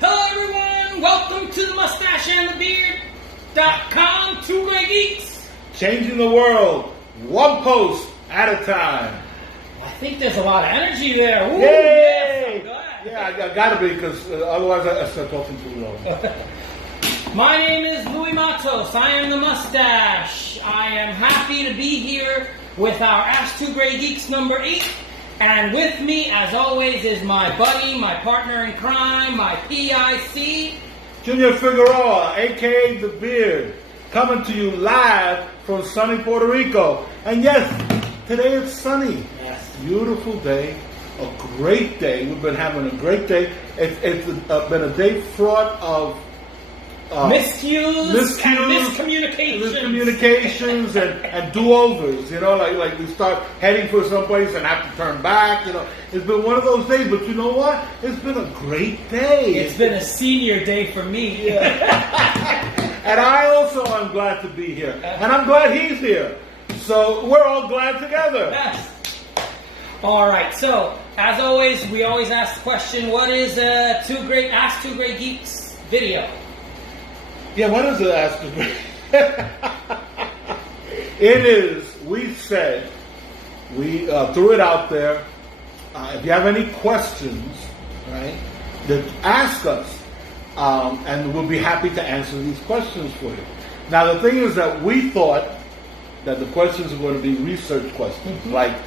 Hello everyone, welcome to the Mustache and the Beard.com, Two Grey Geeks. Changing the world, one post at a time. I think there's a lot of energy there. Ooh, Yay! Yes, I'm glad. Yeah, I gotta be, because otherwise I start talking too long. My name is Louis Matos. I am the Mustache. I am happy to be here with our Ask Two Grey Geeks number 8. And with me, as always, is my buddy, my partner in crime, my PIC, Junior Figueroa, a.k.a. The Beard, coming to you live from sunny Puerto Rico. And yes, today it's sunny. Yes. Beautiful day, a great day. We've been having a great day. It's been a day fraught of miscues and miscommunications and do-overs, like we start heading for someplace and have to turn back, It's been one of those days, but you know what? It's been a great day. It's been a senior day for me. Yeah. And I also am glad to be here. And I'm glad he's here. So we're all glad together. Yes. All right, so as always, we always ask the question, what is Ask Two Grey Geeks video? Yeah, what is the Ask Two Grey? It is, we said, we threw it out there. If you have any questions, right, then ask us. And we'll be happy to answer these questions for you. Now, the thing is that we thought that the questions were going to be research questions, like,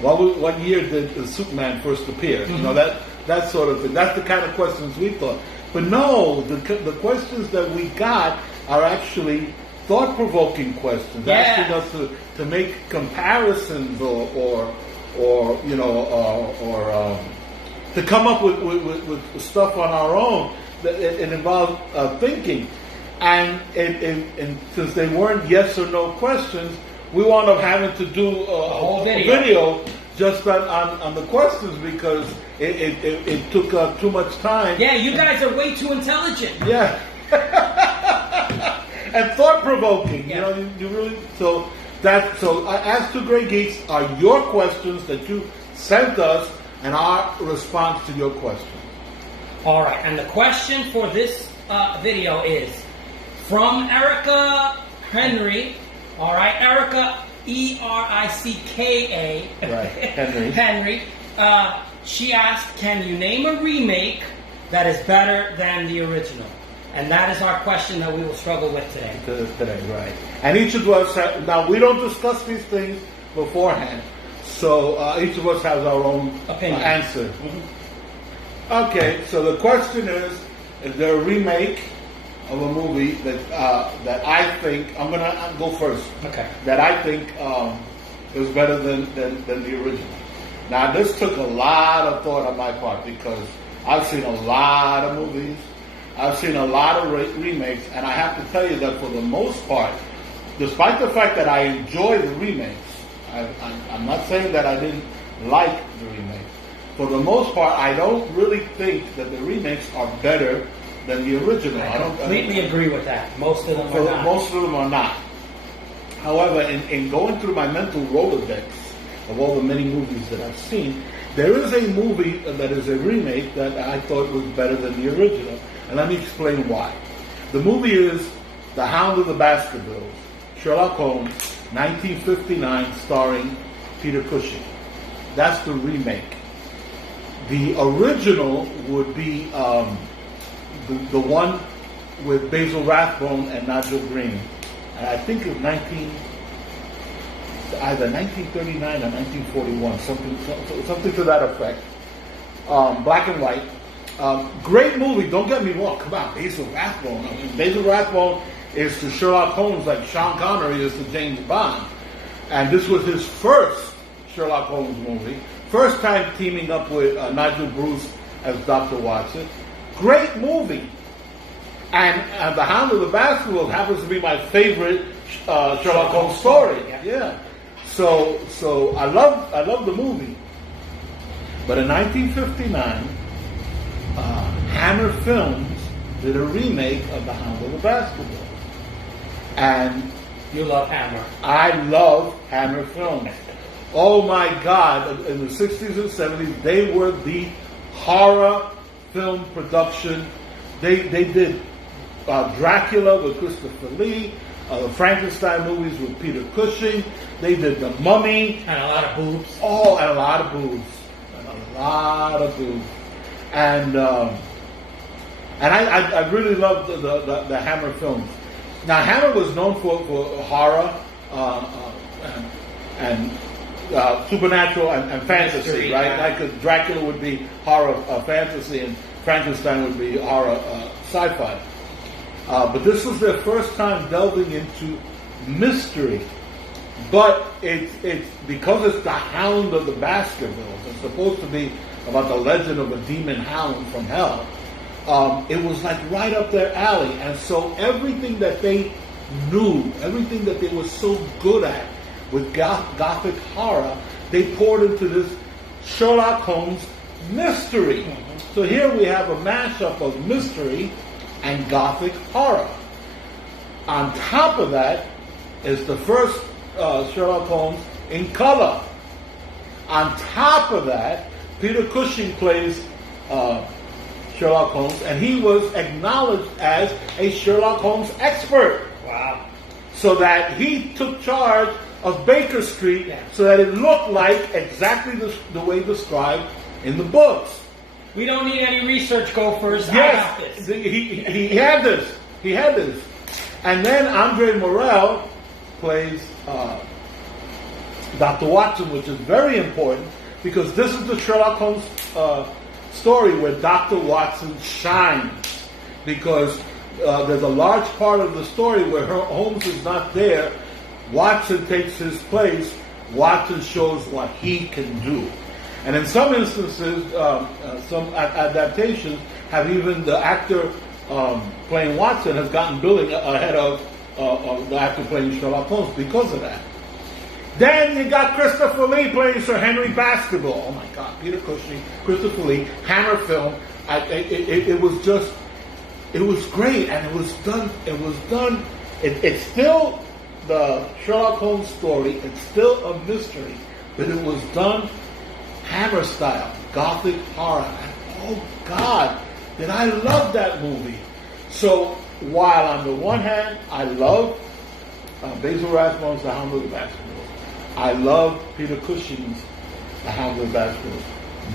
what year did Superman first appear? That sort of thing. That's the kind of questions we thought. But no, the questions that we got are actually thought-provoking questions, asking us to make comparisons or to come up with stuff on our own. It involved thinking, and since they weren't yes or no questions, we wound up having to do a whole video just on the questions because it took too much time. Yeah, you guys are way too intelligent. Yeah. And thought-provoking. Yeah. You really... So Ask Two Grey Geeks are your questions that you sent us and our response to your questions. All right, and the question for this video is from Erica Henry. All right, Erica, Ericka. Right, Henry. Henry. She asked, can you name a remake that is better than the original? And that is our question that we will struggle with today. Today, right. And each of us, now we don't discuss these things beforehand, so each of us has our own answer. Mm-hmm. Okay, so the question is there a remake of a movie that I think, I'm going to go first, that I think is better than the original. Now, this took a lot of thought on my part because I've seen a lot of movies, I've seen a lot of remakes, and I have to tell you that for the most part, despite the fact that I enjoy the remakes, I'm not saying that I didn't like the remakes. For the most part, I don't really think that the remakes are better than the original. I completely agree with that. Most of them are not. Most of them are not. However, in going through my mental Rolodex of all the many movies that I've seen, there is a movie that is a remake that I thought was better than the original. And let me explain why. The movie is The Hound of the Baskervilles. Sherlock Holmes, 1959, starring Peter Cushing. That's the remake. The original would be the one with Basil Rathbone and Nigel Green. And I think it's either 1939 or 1941, something to that effect. Black and white. Great movie, don't get me wrong. Come on, Basil Rathbone. I mean, Basil Rathbone is to Sherlock Holmes like Sean Connery is to James Bond. And this was his first Sherlock Holmes movie. First time teaming up with Nigel Bruce as Dr. Watson. Great movie. And The Hound of the Baskervilles happens to be my favorite Sherlock Holmes story. Yeah. So I love the movie. But in 1959, Hammer Films did a remake of The Hound of the Baskervilles. And you love Hammer. I love Hammer Films. Oh my God! In the 60s and 70s, they were the horror film production. They did Dracula with Christopher Lee, the Frankenstein movies with Peter Cushing. They did The Mummy. And a lot of boobs. Oh, and a lot of boobs. And I really loved the Hammer films. Now, Hammer was known for horror and supernatural and fantasy, Mystery, right? yeah. Like Dracula would be horror fantasy and Frankenstein would be horror sci-fi. But this was their first time delving into mystery. But it's because it's the Hound of the Baskervilles. It's supposed to be about the legend of a demon hound from hell. It was like right up their alley. And so everything that they knew, everything that they were so good at with Gothic horror, they poured into this Sherlock Holmes mystery. Mm-hmm. So here we have a mashup of mystery and Gothic horror. On top of that is the first Sherlock Holmes in color. On top of that, Peter Cushing plays Sherlock Holmes, and he was acknowledged as a Sherlock Holmes expert. Wow. So that he took charge of Baker Street so that it looked like exactly the way described in the books. We don't need any research gophers. Yes, I got this. He had this. He had this. And then Andre Morel plays Dr. Watson, which is very important because this is the Sherlock Holmes story where Dr. Watson shines. Because there's a large part of the story where Holmes is not there. Watson takes his place. Watson shows what he can do. And in some instances, some adaptations have even the actor playing Watson has gotten billing ahead of the actor playing Sherlock Holmes because of that. Then you got Christopher Lee playing Sir Henry Baskerville. Oh my God, Peter Cushing, Christopher Lee, Hammer film. It was great, and it was done. It's still the Sherlock Holmes story. It's still a mystery, but it was done Hammer style, Gothic horror. And oh God, did I love that movie. So while on the one hand, I love Basil Rathbone's The Hound of the Baskervilles, I love Peter Cushing's The Hound of the Baskervilles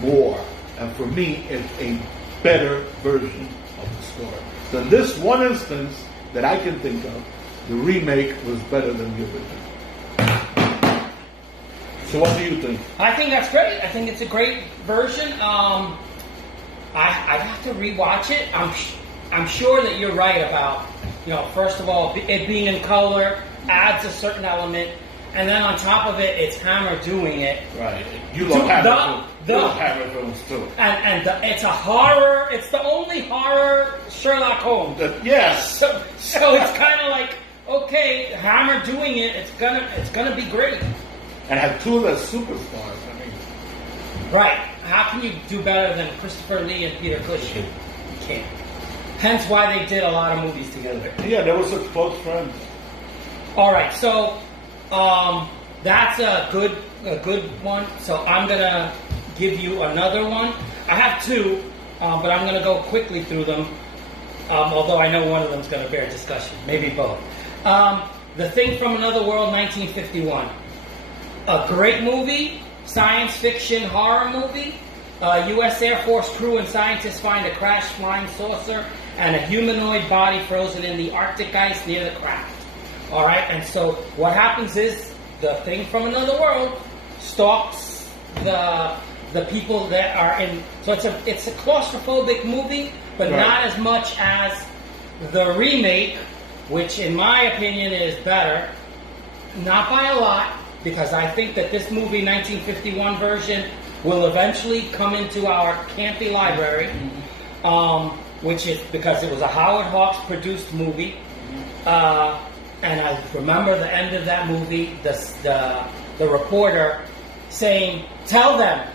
more. And for me, it's a better version of the story. So in this one instance that I can think of, the remake was better than the original. So what do you think? I think that's great. I think it's a great version. I'd have to rewatch it. I'm sure that you're right about, first of all, it being in color adds a certain element. And then on top of it, it's Hammer doing it. Right. You love Hammer films. You love Hammer films too. And it's a horror. It's the only horror Sherlock Holmes. Yes. So it's kind of like, okay, Hammer doing it. It's gonna be great. And have two of the superstars. I mean, right. How can you do better than Christopher Lee and Peter Cushing? You can't. Hence why they did a lot of movies together. Yeah, they were such close friends. All right, so that's a good one. So I'm gonna give you another one. I have two, but I'm gonna go quickly through them. Although I know one of them's gonna bear discussion, maybe both. The Thing from Another World, 1951. A great movie, science fiction horror movie. U.S. Air Force crew and scientists find a crashed flying saucer and a humanoid body frozen in the Arctic ice near the craft. All right, and so what happens is the Thing from Another World stalks the people that are in. So it's a claustrophobic movie, but not as much as the remake, which in my opinion is better. Not by a lot, because I think that this movie, 1951 version, will eventually come into our campy library, which is because it was a Howard Hawks produced movie. And I remember the end of that movie, the reporter saying, "Tell them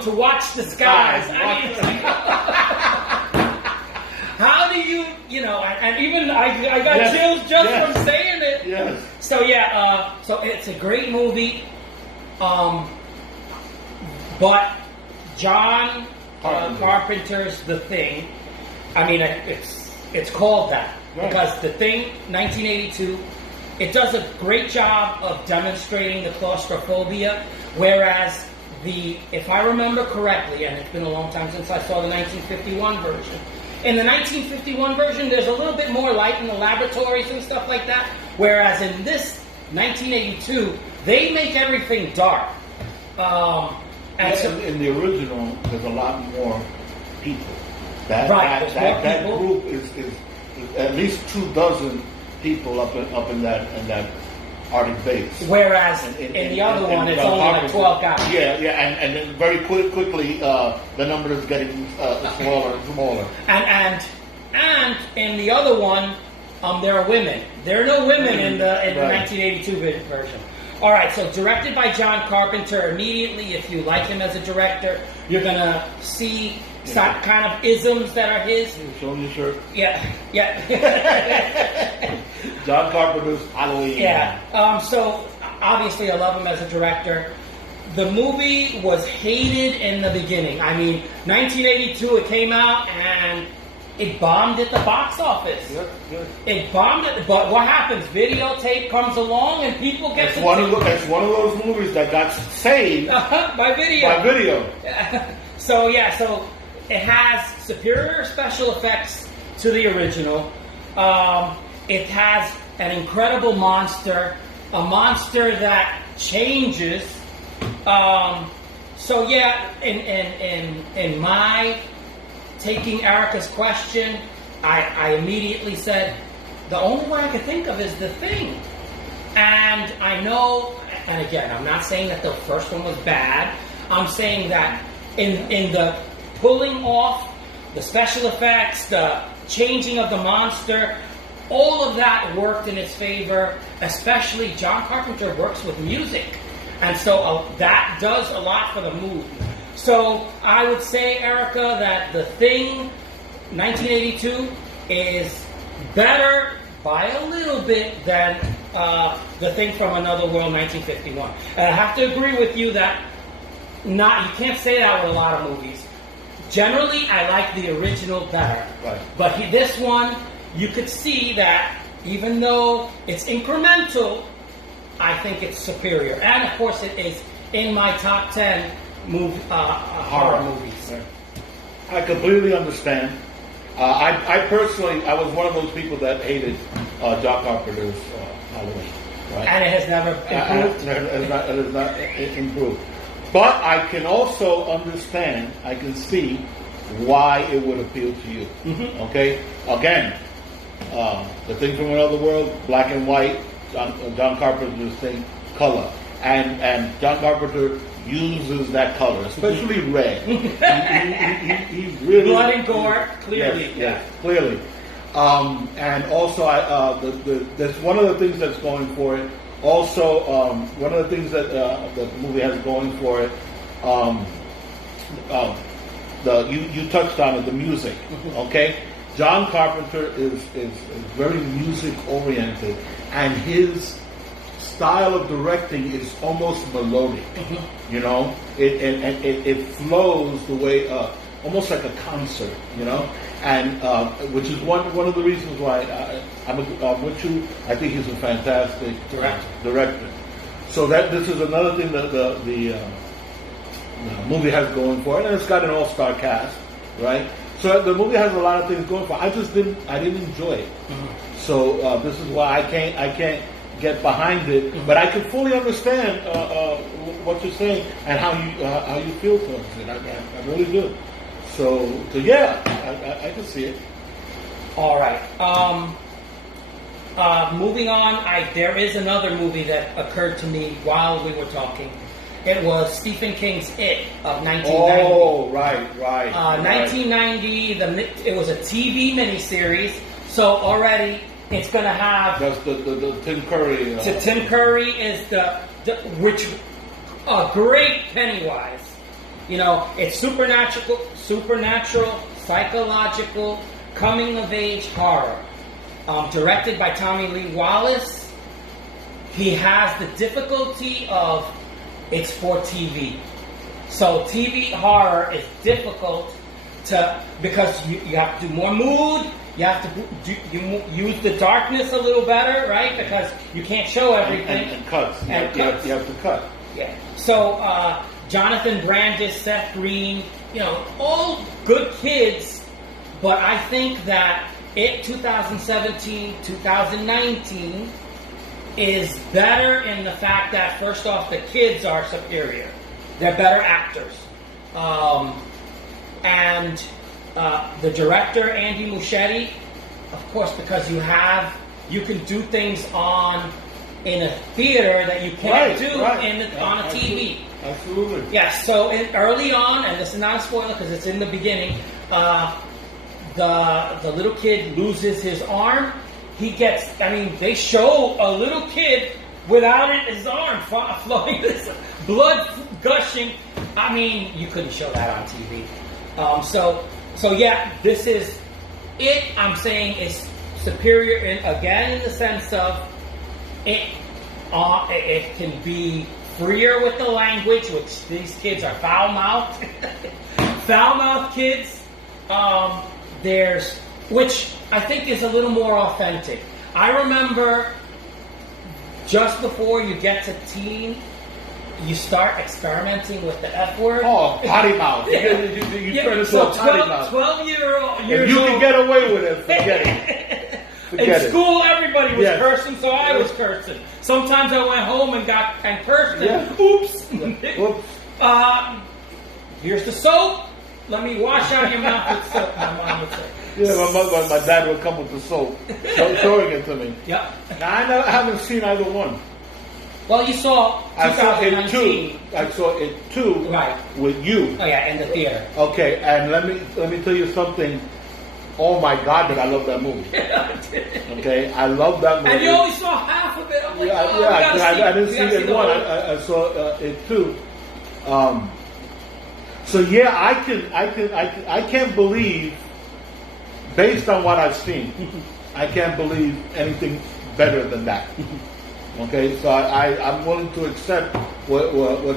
to watch the skies." I mean, it's like, how do you and even I got chills just from saying it. Yes. So so it's a great movie. But John Carpenter's The Thing, I mean, it's called that because The Thing, 1982, it does a great job of demonstrating the claustrophobia, whereas if I remember correctly, and it's been a long time since I saw the 1951 version, in the 1951 version, there's a little bit more light in the laboratories and stuff like that, whereas in this 1982, they make everything dark. In the original, there's a lot more people. That group is at least 24 people up in that Arctic base. Whereas in the other one, it's only like 12 guys. Yeah, and then very quickly the number is getting smaller and smaller. And in the other one, there are women. There are no women in the 1982 version. All right, so directed by John Carpenter. Immediately, if you like him as a director, you're going to see some kind of isms that are his. Showing your shirt. Yeah. John Carpenter's Halloween. Yeah. So, obviously, I love him as a director. The movie was hated in the beginning. I mean, 1982, it came out, and it bombed at the box office. Yep. It bombed it, but what happens? Videotape comes along and people get It's one of those movies that got saved by video. So it has superior special effects to the original. It has an incredible monster, a monster that changes. In my taking Erica's question, I immediately said, the only one I could think of is The Thing. And I know, and again, I'm not saying that the first one was bad. I'm saying that in the pulling off, the special effects, the changing of the monster, all of that worked in its favor, especially John Carpenter works with music. And so that does a lot for the movie. So I would say, Erica, that The Thing, 1982, is better by a little bit than The Thing from Another World, 1951. And I have to agree with you that you can't say that with a lot of movies. Generally, I like the original better. Right. But this one, you could see that even though it's incremental, I think it's superior. And of course, it is in my top 10 horror movies. I completely understand. I personally, I was one of those people that hated John Carpenter's Halloween. Right? And it has never improved? It has not improved. But I can also understand, I can see why it would appeal to you. Mm-hmm. Okay? Again, The Thing from Another World, black and white, John Carpenter's thing, color. And John Carpenter uses that color, especially red. he really, blood and gore, clearly. Yes, clearly. And also, that's one of the things that's going for it. Also, one of the things that the movie has going for it, you touched on it, the music. Okay, John Carpenter is very music oriented, and his style of directing is almost melodic. You know, it flows the way almost like a concert. You know, and which is one of the reasons why I'm with you. I think he's a fantastic director. So this is another thing that the movie has going for it, and it's got an all-star cast, right? So the movie has a lot of things going for it. I didn't enjoy it. Mm-hmm. So this is why I can't get behind it. Mm-hmm. But I can fully understand what you're saying and how you feel towards it. I really do. So yeah, I can see it. All right. Moving on, there is another movie that occurred to me while we were talking. It was Stephen King's It of 1990. Oh, right. 1990. It was a TV miniseries, so already it's going to have. That's the Tim Curry. So Tim Curry is which a great Pennywise. You know, it's supernatural, psychological, coming of age horror. Directed by Tommy Lee Wallace. He has the difficulty of it's for TV. So TV horror is difficult because you have to do more mood. You have to use the darkness a little better, right? Because you can't show everything. And cuts. You have to cut. Yeah. So Jonathan Brandis, Seth Green, all good kids, but I think that It 2017, 2019 is better in the fact that, first off, the kids are superior. They're better actors. And the director, Andy Muschietti, of course, because you can do things in a theater that you can't on a TV. Absolutely. Yes, so early on, and this is not a spoiler because it's in the beginning, the little kid loses his arm. They show a little kid without his arm flowing, blood gushing. You couldn't show that on TV. So yeah, this is it. I'm saying is superior, in the sense of it can be freer with the language, which these kids are foul-mouthed. Foul-mouthed kids. Which I think is a little more authentic. I remember just before you get to teen, you start experimenting with the F word. Oh, potty mouth. You turn into a potty mouth. 12-year-old. If you can get away with it, forget it. In school, everybody was cursing, so I was cursing. Sometimes I went home and cursed. And oops. Oops. Here's the soap. Let me wash out your mouth with soap, my mom would say. Yeah, my dad would come with the soap, showing it to me. Yep. Now, I haven't seen either one. Well, you saw 2019. I saw it too. Right. With you. Oh yeah, in the theater. Okay, and let me tell you something. Oh my God, did I love that movie? Okay, I love that movie. And you only saw half of it. I'm like, I didn't see it one. I saw it too. So yeah, I can't believe, based on what I've seen, I can't believe anything better than that. Okay, so I'm willing to accept what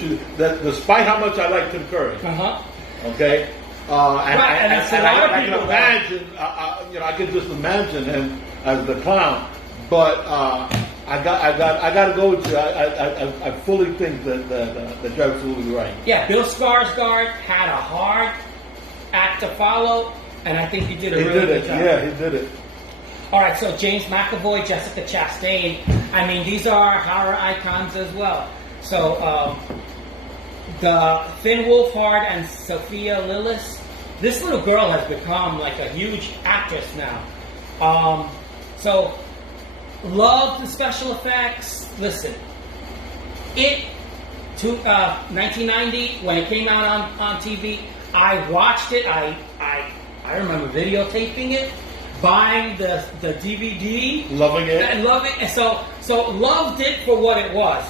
you, that despite how much I like Tim Curry. Okay, and I can imagine, I can just imagine him as the clown. But I got to go with you. I fully think that you're absolutely right. Yeah, Bill Skarsgård had a hard act to follow, and I think he did a really good job. Yeah, he did it. All right, so James McAvoy, Jessica Chastain. These are horror icons as well. So the Finn Wolfhard and Sophia Lillis. This little girl has become like a huge actress now. So love the special effects. Listen, 1990 when it came out on TV, I watched it. I remember videotaping it, buying the DVD, loving it, and loving it. So loved it for what it was.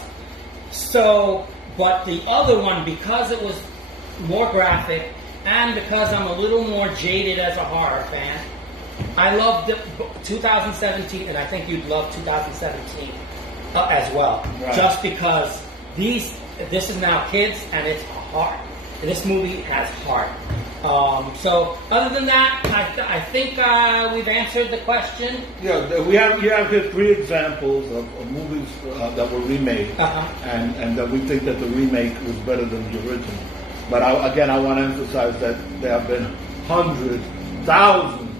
So, but the other one, because it was more graphic and because I'm a little more jaded as a horror fan, I loved 2017, and I think you'd love 2017 as well. Right. Just because this is now kids, and it's heart. This movie has heart. So other than that, I think we've answered the question. Yeah, you have here 3 examples of movies that were remade, and that we think that the remake was better than the original. But I want to emphasize that there have been hundreds, thousands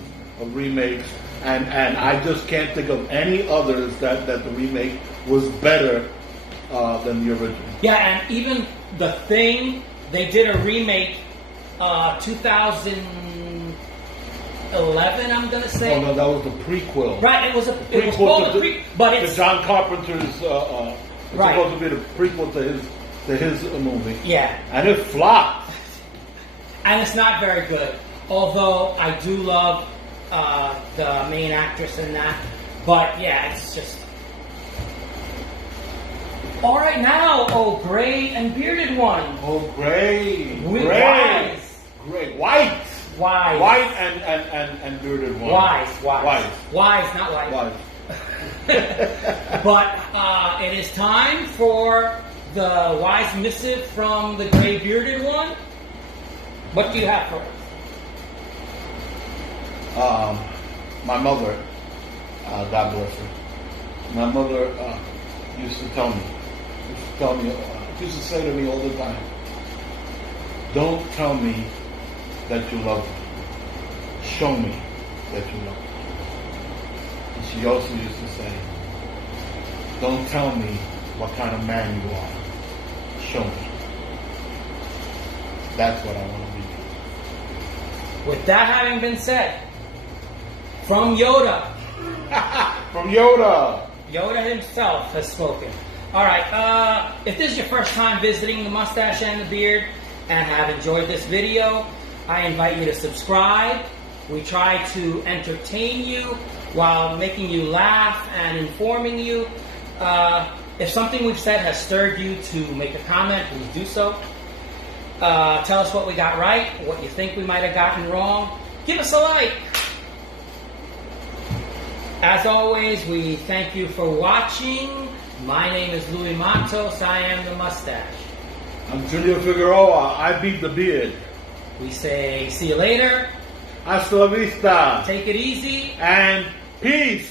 of remakes, and I just can't think of any others that the remake was better than the original. Yeah, and even The Thing, they did a remake 2011, I'm gonna say. Oh no, that was the prequel. Right, it was called a prequel, but it's John Carpenter's. It's right. supposed to be the prequel to his movie. Yeah, and it flopped. And it's not very good. Although I do love the main actress in that, but yeah, it's just. All right, now, oh gray and bearded one. Oh, gray, Wise. Gray, white and bearded one. Wise, not white. Wise. But it is time for the wise missive from the gray bearded one. What do you have for us? My mother, God bless her. My mother used to say to me all the time, "Don't tell me that you love me. Show me that you love me." And she also used to say, "Don't tell me what kind of man you are. Show me." That's what I want to be. With that having been said, from Yoda. From Yoda. Yoda himself has spoken. All right, if this is your first time visiting the Mustache and the Beard and have enjoyed this video, I invite you to subscribe. We try to entertain you while making you laugh and informing you. If something we've said has stirred you to make a comment, please do so. Tell us what we got right, what you think we might have gotten wrong. Give us a like. As always, we thank you for watching. My name is Louis Matos. I am the Mustache. I'm Junior Figueroa. I beat the beard. We say, see you later. Hasta la vista. Take it easy. And peace.